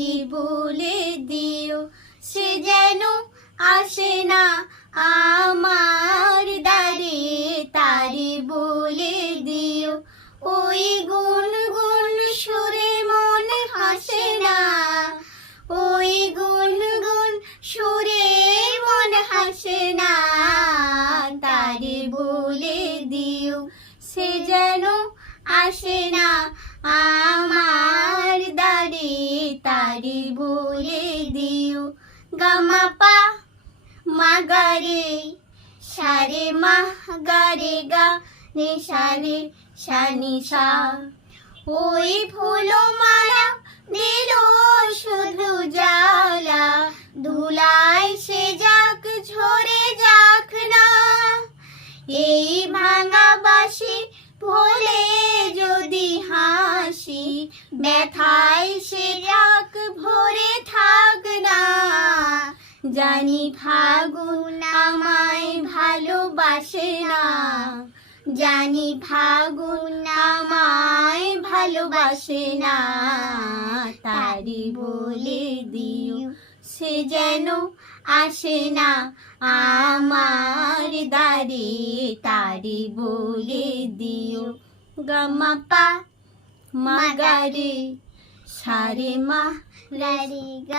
তারি বলে দিও, সে যেন আসে না আমার দ্বারে, তারি বলে দিও। ওই গুনগুন সুরে মন হাসে না, ওই গুনগুন সুরে মন হাসে না, তারি বলে দিও, সে যেন আসে না আমার দ্বারে, তারি বলে দিও। গামা পা মা গা রে, সারে মা গা রে গা, রে সারে সা নি সা। ওই ফুলো মালা দিল শুধু জ্বালা, ধুলায় সে যাক ঝরে যাক না, এই ভাঙা বাঁশি ভোলে যদি হাসি, ব্যথায় সে যাক ভরে থাক না। জানি ফাগুন আমায় ভালোবাসে না, জানি ফাগুন আমায় ভালোবাসে না, তারি বলে দিও, সে যেন আসে না আমার দ্বারে, তারি বলে দিও। গামা পা মা গা রে, সারে মা গা রে গা।